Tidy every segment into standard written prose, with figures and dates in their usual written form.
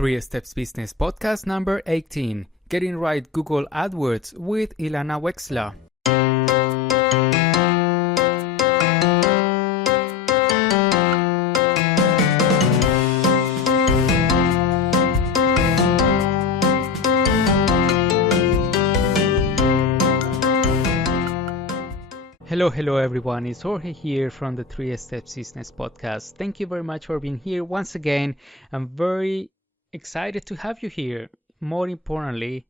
3 Steps Business Podcast number 18, Getting Right Google Adwords with Ilana Welchsler. Hello everyone, it's Jorge here from the 3 Steps Business Podcast. Thank you very much for being here once again. I'm very excited to have you here, more importantly,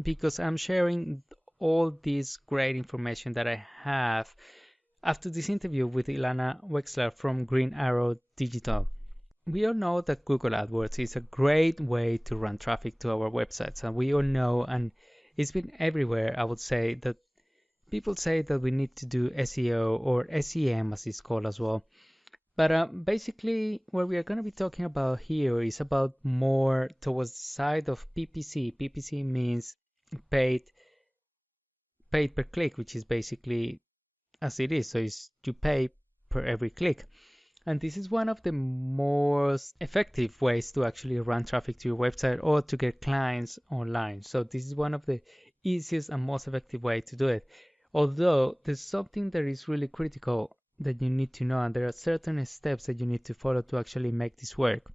because I'm sharing all this great information that I have after this interview with Ilana Welchsler from Green Arrow Digital. We all know that Google AdWords is a great way to run traffic to our websites, and we all know, and it's been everywhere, I would say, that people say that we need to do SEO or SEM as it's called as well. But basically what we are going to be talking about here is about more towards the side of PPC. PPC means paid per click, which is basically as it is. So you pay per every click. And this is one of the most effective ways to actually run traffic to your website or to get clients online. So this is one of the easiest and most effective way to do it. Although there's something that is really critical that you need to know, and there are certain steps that you need to follow to actually make this work.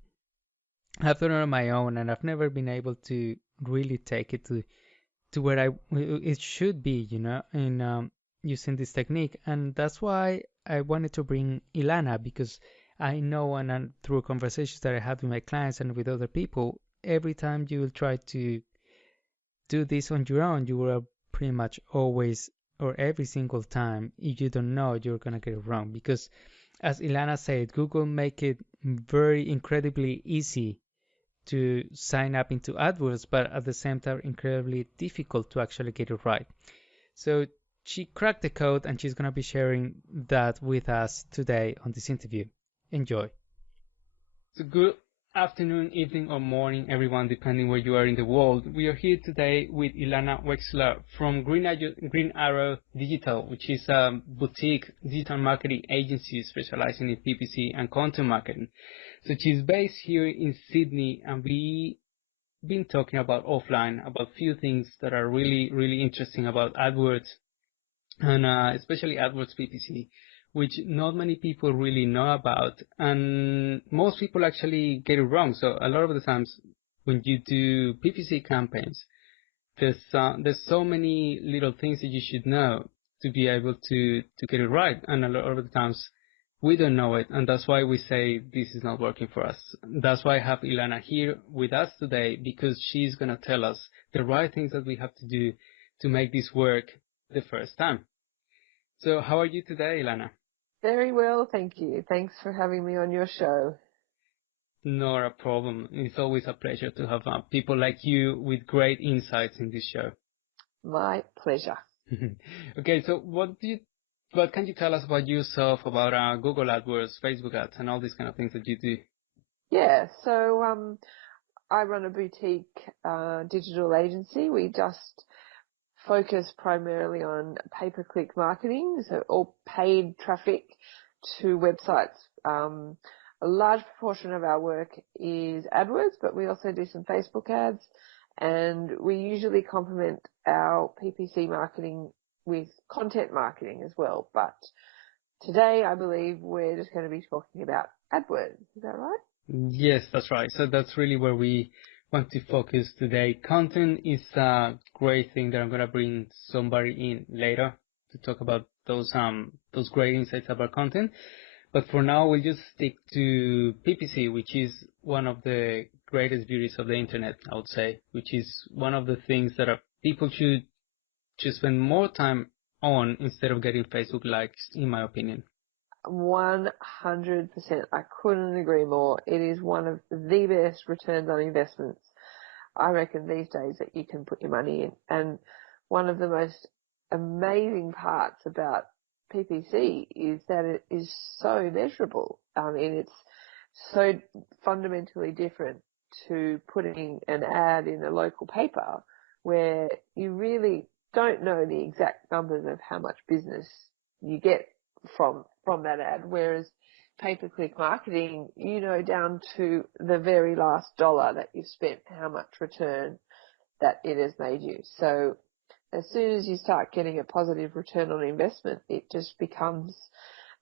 I've done it on my own, and I've never been able to really take it to where it should be, in using this technique. And that's why I wanted to bring Ilana, because I know, and through conversations that I had with my clients and with other people, every time you will try to do this on your own, you will pretty much always, or every single time, if you don't know, you're gonna get it wrong. Because as Ilana said, Google make it very incredibly easy to sign up into AdWords, but at the same time incredibly difficult to actually get it right. So she cracked the code, and she's gonna be sharing that with us today on this interview. Enjoy. So good afternoon, evening, or morning, everyone, depending where you are in the world. We are here today with Ilana Welchsler from Green Arrow Digital, which is a boutique digital marketing agency specializing in PPC and content marketing. So she's based here in Sydney, and we've been talking about offline, about a few things that are really, really interesting about AdWords, and especially AdWords PPC, which not many people really know about, and most people actually get it wrong. So a lot of the times when you do PPC campaigns, there's so many little things that you should know to be able to get it right, and a lot of the times we don't know it, and that's why we say this is not working for us. That's why I have Ilana here with us today, because she's going to tell us the right things that we have to do to make this work the first time. So how are you today, Ilana? Very well, thank you. Thanks for having me on your show. Not a problem. It's always a pleasure to have people like you with great insights in this show. My pleasure. Okay, so what can you tell us about yourself, about Google AdWords, Facebook ads, and all these kind of things that you do? Yeah, so I run a boutique digital agency. We just focus primarily on pay-per-click marketing, so all paid traffic to websites. A large proportion of our work is AdWords, but we also do some Facebook ads, and we usually complement our PPC marketing with content marketing as well. But today, I believe we're just going to be talking about AdWords. Is that right? Yes, that's right. So that's really where we want to focus today. Content is a great thing that I'm going to bring somebody in later to talk about those great insights about content. But for now, we'll just stick to PPC, which is one of the greatest beauties of the internet, I would say, which is one of the things that people should spend more time on instead of getting Facebook likes, in my opinion. 100%. I couldn't agree more. It is one of the best returns on investments, I reckon, these days that you can put your money in. And one of the most amazing parts about PPC is that it is so measurable. I mean, it's so fundamentally different to putting an ad in a local paper where you really don't know the exact numbers of how much business you get from that ad, whereas pay-per-click marketing, down to the very last dollar that you've spent, how much return that it has made you. So as soon as you start getting a positive return on investment, it just becomes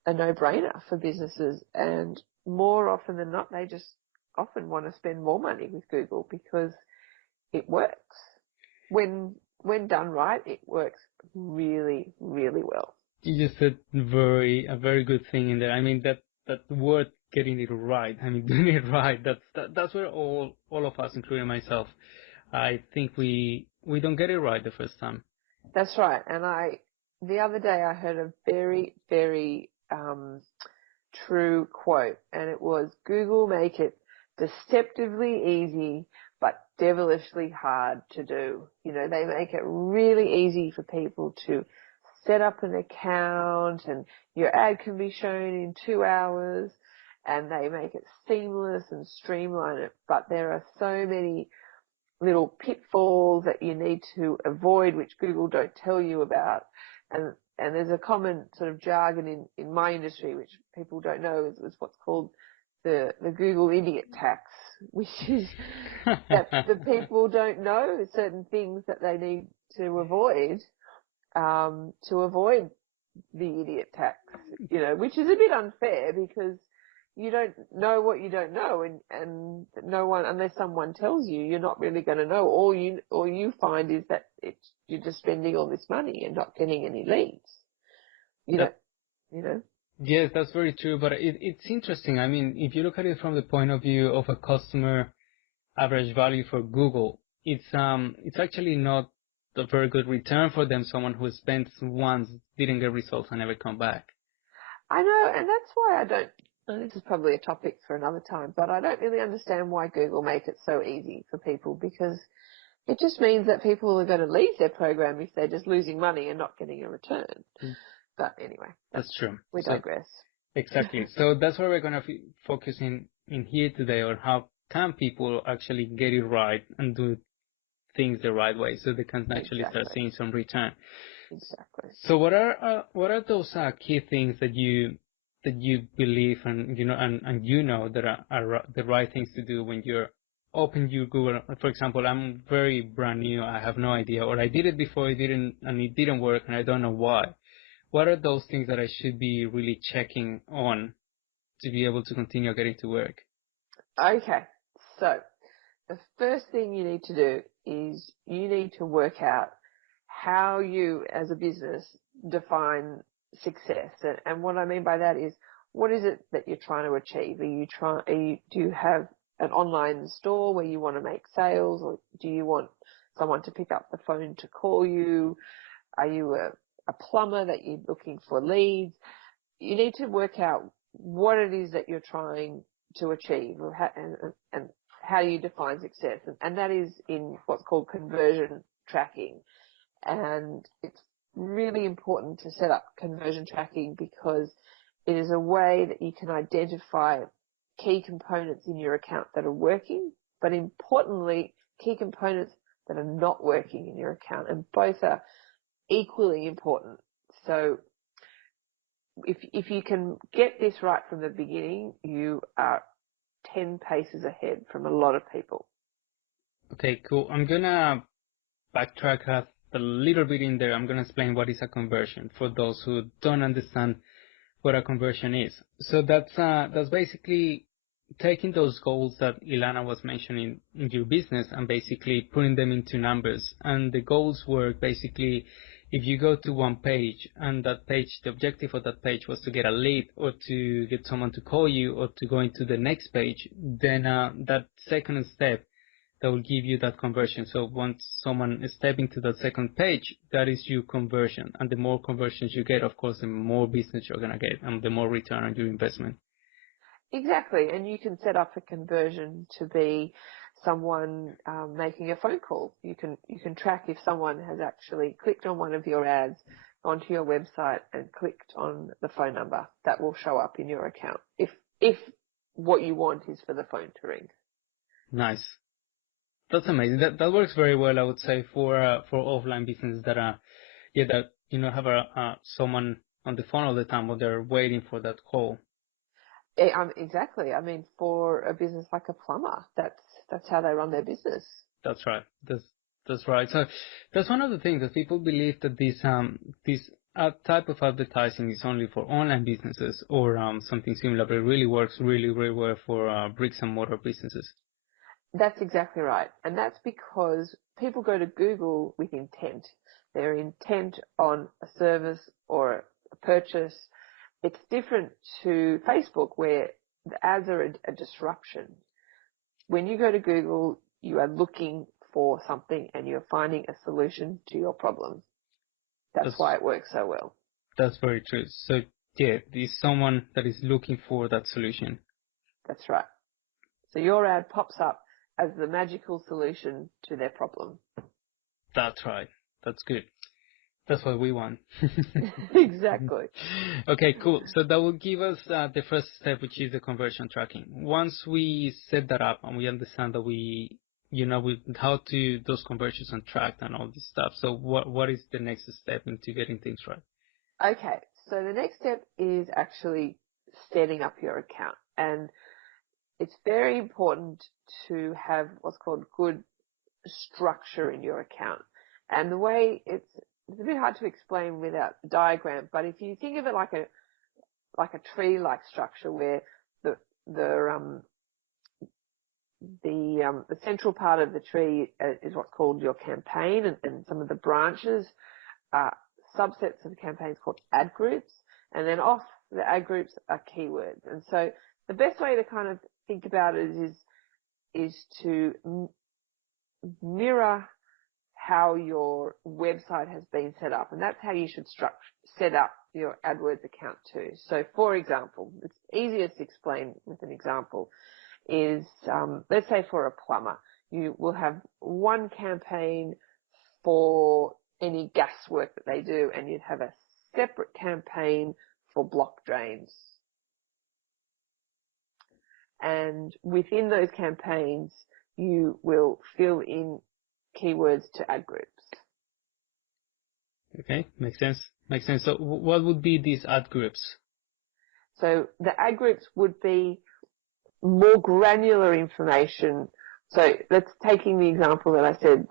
a no-brainer for businesses. And more often than not, they just often want to spend more money with Google because it works. When done right, it works really, really well. You just said a very good thing in there. I mean, that word, getting it right. I mean, doing it right. That's where all of us, including myself, I think we don't get it right the first time. That's right. And the other day I heard a very, very true quote, and it was, Google make it deceptively easy but devilishly hard to do. They make it really easy for people to set up an account, and your ad can be shown in 2 hours, and they make it seamless and streamline it. But there are so many little pitfalls that you need to avoid, which Google don't tell you about. And there's a common sort of jargon in my industry, which people don't know, is what's called the Google idiot tax, which is that the people don't know certain things that they need to avoid the idiot tax, which is a bit unfair because you don't know what you don't know, and no one, unless someone tells you, you're not really going to know. All you find is that you're just spending all this money and not getting any leads. You know. Yes, that's very true. But it's interesting. I mean, if you look at it from the point of view of a customer average value for Google, it's actually not a very good return for them. Someone who spends once, didn't get results, and never come back. I know, and that's why I don't. This is probably a topic for another time, but I don't really understand why Google make it so easy for people, because it just means that people are going to leave their program if they're just losing money and not getting a return. But anyway, that's true. We digress. Exactly. So that's why we're going to focus in here today on how can people actually get it right and do things the right way, so they can actually start seeing some return. Exactly. So what are those key things that you believe and that are the right things to do when you're open your Google? For example, I'm very brand new, I have no idea, or I did it before, it didn't work, and I don't know why. What are those things that I should be really checking on to be able to continue getting to work? Okay, so the first thing you need to do is you need to work out how you as a business define success. And what I mean by that is, what is it that you're trying to achieve? Do you have an online store where you want to make sales, or do you want someone to pick up the phone to call you? Are you a plumber that you're looking for leads? You need to work out what it is that you're trying to achieve, and how you define success. And that is in what's called conversion tracking. And it's really important to set up conversion tracking because it is a way that you can identify key components in your account that are working, but importantly, key components that are not working in your account, and both are equally important. So if you can get this right from the beginning, you are 10 paces ahead from a lot of people. Okay, cool. I'm going to backtrack a little bit in there. I'm going to explain what is a conversion for those who don't understand what a conversion is. So that's basically taking those goals that Ilana was mentioning in your business and basically putting them into numbers. And the goals were basically, if you go to one page and that page, the objective of that page was to get a lead or to get someone to call you or to go into the next page, then that second step, that will give you that conversion. So once someone is stepping to that second page, that is your conversion. And the more conversions you get, of course, the more business you're going to get and the more return on your investment. Exactly. And you can set up a conversion to be someone making a phone call. You can track if someone has actually clicked on one of your ads, gone to your website and clicked on the phone number. That will show up in your account if what you want is for the phone to ring. Nice. That's amazing. That works very well, I would say, for offline businesses that have someone on the phone all the time, or they're waiting for that call. Exactly. I mean, for a business like a plumber, that's how they run their business. That's right. That's right. So that's one of the things that people believe that this type of advertising is only for online businesses or something similar, but it really works really, really well for bricks and mortar businesses. That's exactly right. And that's because people go to Google with intent. They're intent on a service or a purchase. It's different to Facebook where the ads are a disruption. When you go to Google, you are looking for something and you're finding a solution to your problem. That's why it works so well. That's very true. So yeah, there's someone that is looking for that solution. That's right. So your ad pops up as the magical solution to their problem. That's right. That's good. That's what we want. Exactly. Okay, cool. So that will give us the first step, which is the conversion tracking. Once we set that up and we understand that how to those conversions and tracked and all this stuff. So what is the next step into getting things right? Okay. So the next step is actually setting up your account. And it's very important to have what's called good structure in your account. And the way it's a bit hard to explain without a diagram, but if you think of it like a tree-like structure where the central part of the tree is what's called your campaign, and some of the branches are subsets of campaigns called ad groups, and then off the ad groups are keywords. And so the best way to kind of think about it is to mirror how your website has been set up, and that's how you should set up your AdWords account too. So for example, it's easiest to explain with an example is, let's say for a plumber, you will have one campaign for any gas work that they do, and you'd have a separate campaign for block drains. And within those campaigns, you will fill in keywords to ad groups. Okay, makes sense. Makes sense. So what would be these ad groups? So the ad groups would be more granular information. So let's taking the example that I said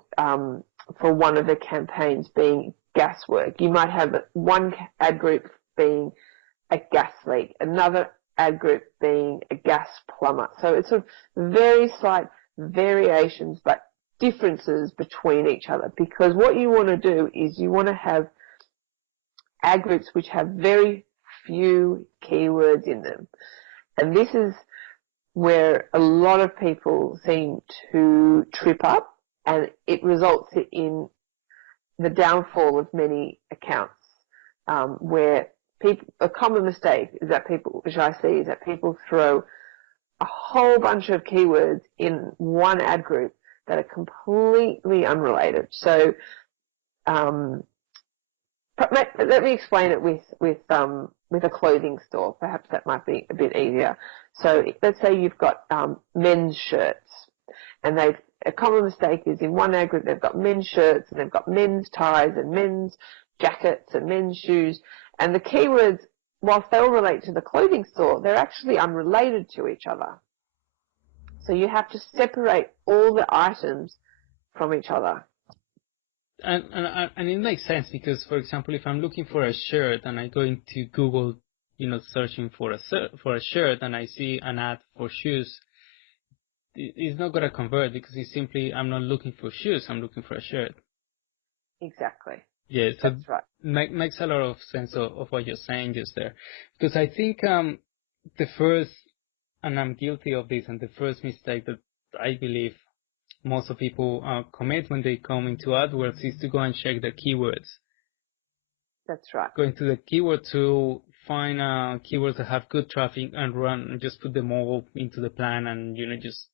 for one of the campaigns being gas work. You might have one ad group being a gas leak, another ad group being a gas plumber. So it's sort of very slight variations, but differences between each other, because what you want to do is you want to have ad groups which have very few keywords in them. And this is where a lot of people seem to trip up, and it results in the downfall of many accounts, where a common mistake is that which I see, is that people throw a whole bunch of keywords in one ad group that are completely unrelated. So, let me explain it with a clothing store. Perhaps that might be a bit easier. So let's say you've got men's shirts, and a common mistake is in one ad group they've got men's shirts, and they've got men's ties and men's jackets and men's shoes, and the keywords, whilst they all relate to the clothing store, they're actually unrelated to each other. So you have to separate all the items from each other. And it makes sense because, for example, if I'm looking for a shirt and I go into Google, searching for a shirt, and I see an ad for shoes, it's not going to convert because I'm not looking for shoes, I'm looking for a shirt. Exactly. Yeah, so that's right. Makes a lot of sense of what you're saying just there. Because I think the first, and I'm guilty of this, and the first mistake that I believe most of people commit when they come into AdWords is to go and check the keywords. That's right. Go into the keyword tool, find keywords that have good traffic and just put them all into the plan, and just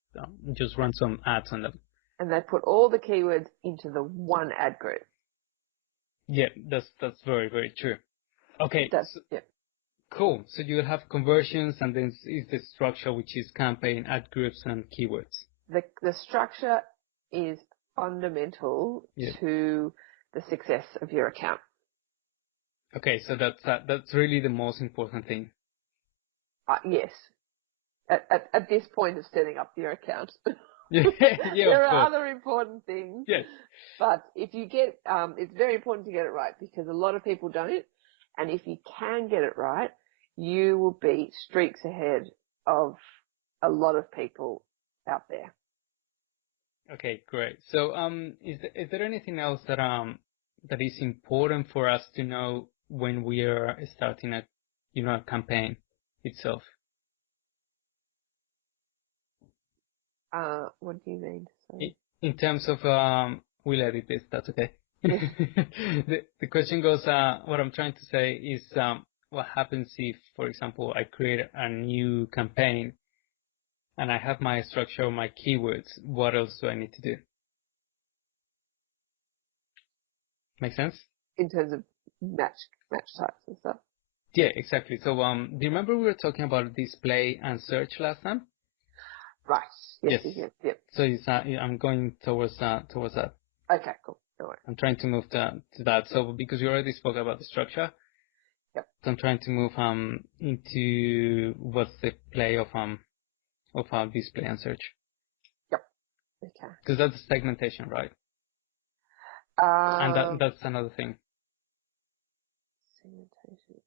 run some ads on them. And they put all the keywords into the one ad group. Yeah, that's very, very true. Okay, yeah. Cool. So you have conversions, and then is the structure, which is campaign, ad groups, and keywords. The structure is fundamental to the success of your account. Okay, so that's really the most important thing. Yes. at this point of setting up your account. Yeah, There of are course. other important things. Yes. But if you get, it's very important to get it right because a lot of people don't. And if you can get it right, you will be streaks ahead of a lot of people out there. Okay, great. So, is there anything else that that is important for us to know when we are starting a campaign itself? What do you mean? Sorry. In terms of, we'll edit this, that's okay. The question goes, what I'm trying to say is, what happens if, for example, I create a new campaign and I have my structure, my keywords, what else do I need to do? Make sense? In terms of match types and stuff. Yeah, exactly. So, do you remember we were talking about display and search last time? Right. Yes. Yep. So it's, I'm going towards that. Okay, cool. No worries. I'm trying to move to that. So because we already spoke about the structure, Yep. so I'm trying to move into what's the play of display and search. Yep. Okay. Because that's segmentation, right? And that's another thing. Segmentation.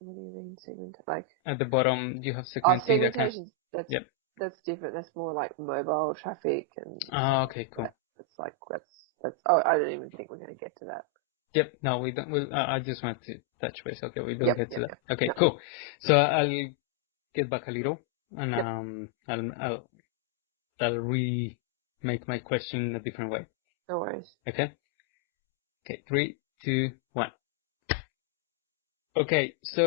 What do you mean segmentation? Like At the bottom, you have segmenting. segmentation. Yep. That's different. That's more like mobile traffic and. Okay, cool. It's like that's. Oh, I don't even think we're going to get to that. Yep. No, we don't. I just want to touch base. Okay, we don't get to that. Yep. Okay, cool. So I'll get back a little, and I'll remake my question in a different way. No worries. Okay. Okay. 3, 2, 1. Okay. So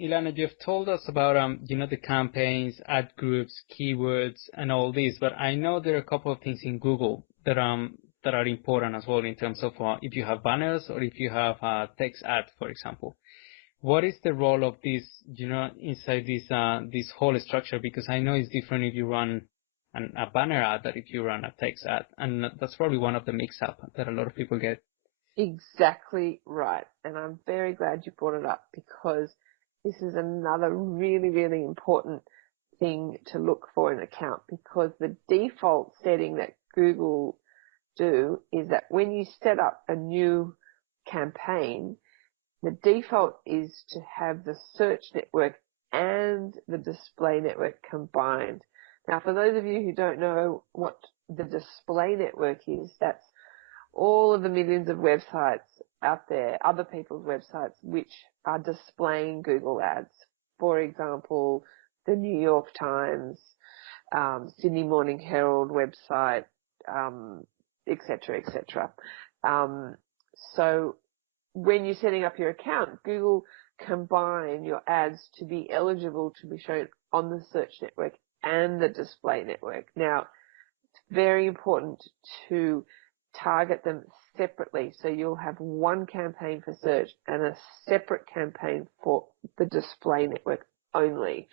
Ilana, you've told us about the campaigns, ad groups, keywords, and all this, but I know there are a couple of things in Google that are important as well in terms of if you have banners or if you have text ads, for example. What is the role of this, inside this whole structure? Because I know it's different if you run a banner ad than if you run a text ad, and that's probably one of the mix-up that a lot of people get. Exactly right. And I'm very glad you brought it up because this is another really, really important thing to look for in an account because the default setting that Google do is that when you set up a new campaign, the default is to have the search network and the display network combined. Now, for those of you who don't know what the display network is, that's all of the millions of websites out there, other people's websites, which are displaying Google ads. For example, the New York Times, Sydney Morning Herald website, et cetera. So when you're setting up your account, Google combine your ads to be eligible to be shown on the search network and the display network. Now, it's very important to target them separately. So you'll have one campaign for search and a separate campaign for the display network only.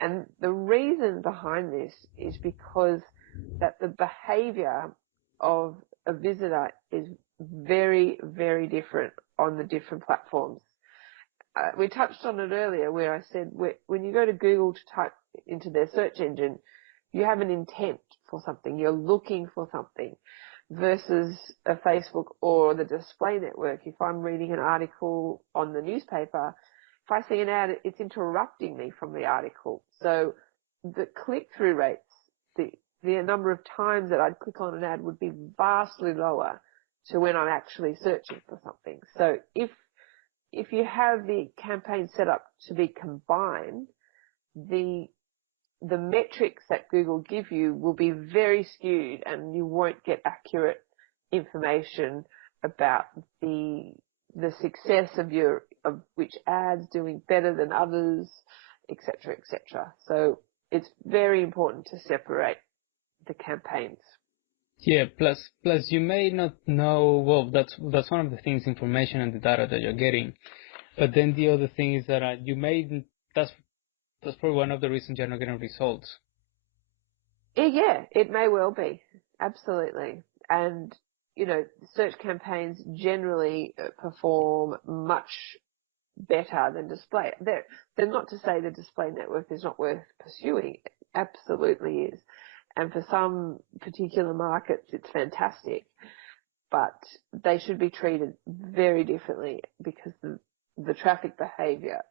And the reason behind this is because that the behavior of a visitor is very, very different on the different platforms. We touched on it earlier where I said when you go to Google to type into their search engine, you have an intent for something. You're looking for something versus a Facebook or the display network. If I'm reading an article on the newspaper, if I see an ad, it's interrupting me from the article. So the click-through rates, the number of times that I'd click on an ad would be vastly lower to when I'm actually searching for something. So if you have the campaign set up to be combined, the metrics that Google give you will be very skewed and you won't get accurate information about the success of which ads doing better than others, et cetera. So it's very important to separate the campaigns. Yeah, plus you may not know, well, that's one of the things, information and the data that you're getting. But then the other thing is that that's probably one of the reasons you're not getting results. Yeah, it may well be. Absolutely. And, search campaigns generally perform much better than display. They're not to say the display network is not worth pursuing. It absolutely is. And for some particular markets, it's fantastic. But they should be treated very differently because the traffic behavior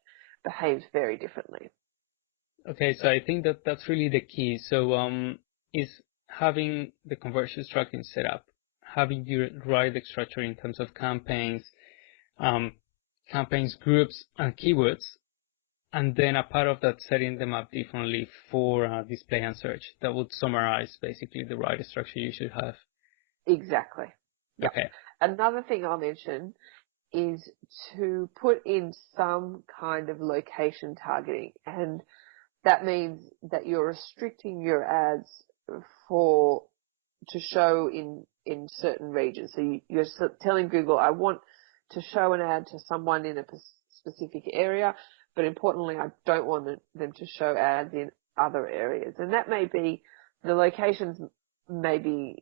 behaves very differently. Okay, so I think that that's really the key. So is having the conversion tracking set up, having your right structure in terms of campaigns, campaigns, groups, and keywords, and then a part of that setting them up differently for display and search. That would summarize basically the right structure you should have. Exactly. Yep. Okay. Another thing I'll mention is to put in some kind of location targeting, and that means that you're restricting your ads to show in certain regions. So you're telling Google, I want to show an ad to someone in a specific area, but importantly, I don't want them to show ads in other areas. And that may be, the locations may be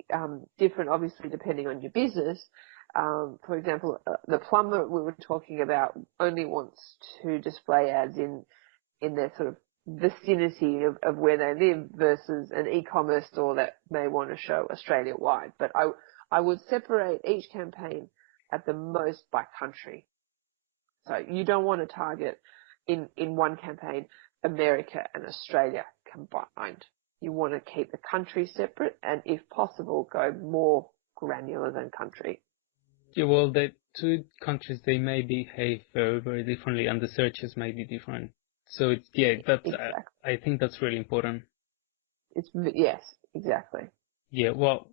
different, obviously, depending on your business. For example, the plumber we were talking about only wants to display ads in their sort of vicinity of where they live versus an e-commerce store that may want to show Australia-wide. But I would separate each campaign at the most by country. So you don't want to target in one campaign America and Australia combined. You want to keep the country separate and, if possible, go more granular than country. Yeah, well, the two countries, they may behave very, very differently, and the searches may be different. So it's, yeah, that's, Exactly. I think that's really important. Yes, exactly. Yeah, well,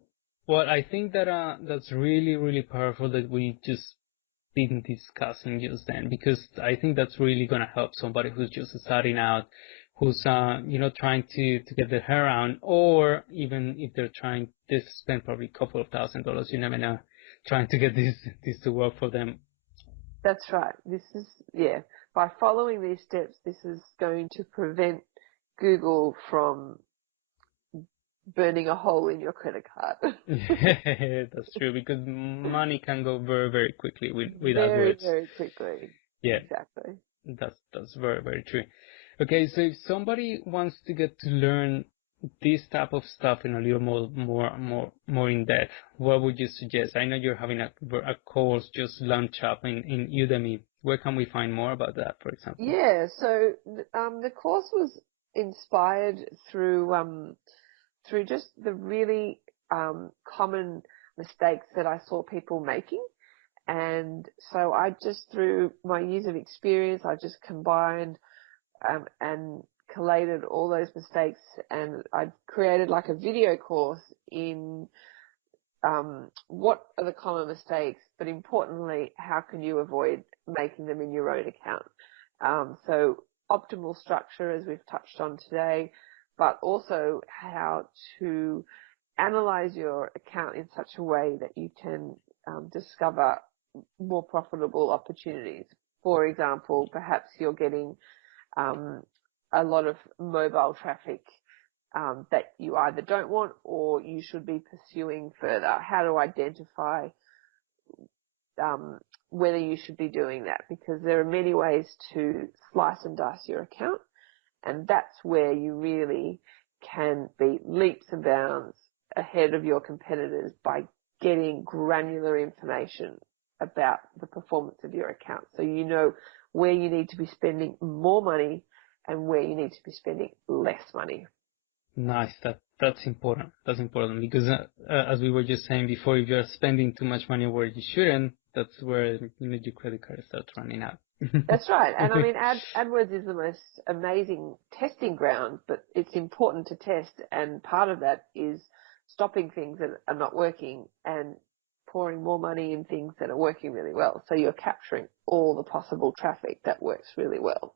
I think that that's really, really powerful that we just been discussing just then, because I think that's really gonna help somebody who's just starting out, who's trying to get their hair around, or even if they're trying to spend probably a couple of $1,000s, you never know, trying to get this to work for them. That's right. By following these steps, this is going to prevent Google from burning a hole in your credit card. That's true, because money can go very, very quickly with Very, AdWords. very quickly. Yeah, Exactly. that's very, very true. Okay, so if somebody wants to get to learn this type of stuff in a little more in depth, what would you suggest? I know you're having a course just launched up in Udemy. Where can we find more about that, for example? Yeah. So the course was inspired through just the really common mistakes that I saw people making. And so I just, through my years of experience, I just combined and collated all those mistakes, and I created like a video course in what are the common mistakes, but importantly, how can you avoid making them in your own account? So optimal structure, as we've touched on today, but also how to analyze your account in such a way that you can discover more profitable opportunities. For example, perhaps you're getting a lot of mobile traffic that you either don't want or you should be pursuing further. How to identify whether you should be doing that, because there are many ways to slice and dice your account, and that's where you really can be leaps and bounds ahead of your competitors by getting granular information about the performance of your account. So you know where you need to be spending more money and where you need to be spending less money. Nice. That's important. That's important because as we were just saying before, if you're spending too much money where you shouldn't, that's where your credit card starts running out. That's right. And I mean, AdWords is the most amazing testing ground, but it's important to test. And part of that is stopping things that are not working and pouring more money in things that are working really well. So you're capturing all the possible traffic that works really well.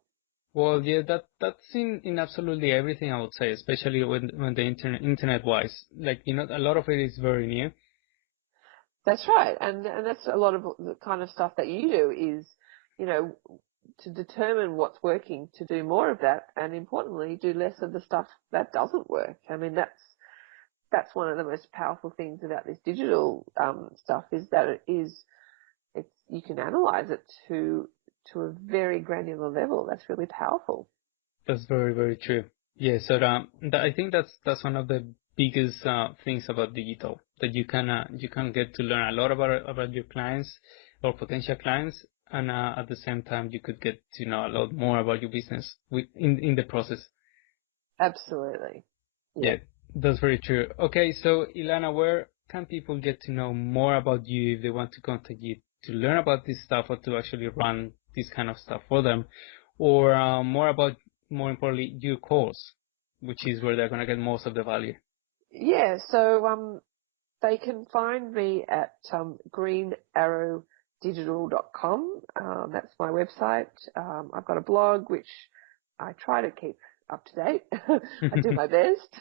Well, yeah, that's in absolutely everything, I would say, especially when the internet wise, like, a lot of it is very new. That's right. And that's a lot of the kind of stuff that you do is, to determine what's working, to do more of that, and importantly, do less of the stuff that doesn't work. I mean, that's one of the most powerful things about this digital stuff, is that you can analyze it to to a very granular level. That's really powerful. That's very, very true. Yeah, so I think that's one of the biggest things about digital, that you can get to learn a lot about your clients or potential clients, and at the same time you could get to know a lot more about your business in the process. Absolutely. Yeah, that's very true. Okay, so Ilana, where can people get to know more about you if they want to contact you to learn about this stuff or to actually run this kind of stuff for them, or more importantly, your course, which is where they're gonna get most of the value? Yeah. So they can find me at greenarrowdigital.com. That's my website. I've got a blog which I try to keep up to date. I do my best.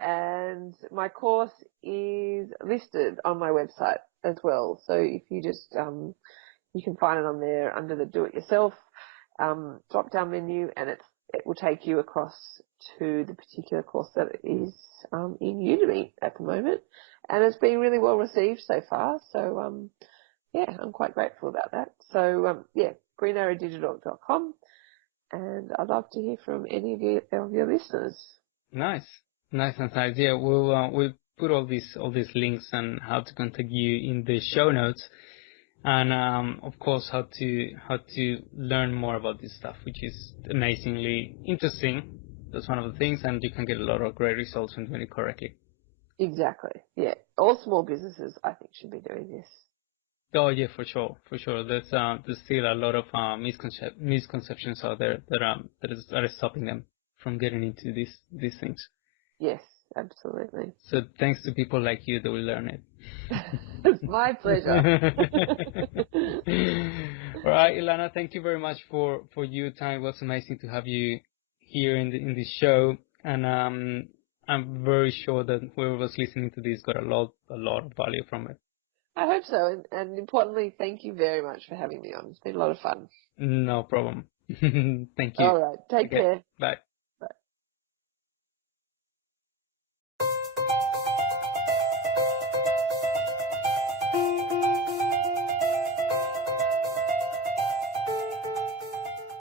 And my course is listed on my website as well. So if you just, you can find it on there under the do-it-yourself drop down menu, and it will take you across to the particular course that is in Udemy at the moment, and it's been really well received so far. So yeah, I'm quite grateful about that. So yeah, greenarrowdigital.com, and I'd love to hear from any of your listeners. Nice, nice. Yeah, we'll put all these links and how to contact you in the show notes. And of course, how to learn more about this stuff, which is amazingly interesting. That's one of the things, and you can get a lot of great results when doing it correctly. Exactly. Yeah. All small businesses, I think, should be doing this. Oh yeah, for sure. There's still a lot of misconceptions out there that are stopping them from getting into these things. Yes, absolutely. So thanks to people like you, they will learn it. It's my pleasure. All right, Ilana, thank you very much for your time. It was amazing to have you here in this show, and I'm very sure that whoever was listening to this got a lot of value from it. I hope so. And importantly, thank you very much for having me on. It's been a lot of fun. No problem. Thank you. All right. Take Okay, care. bye.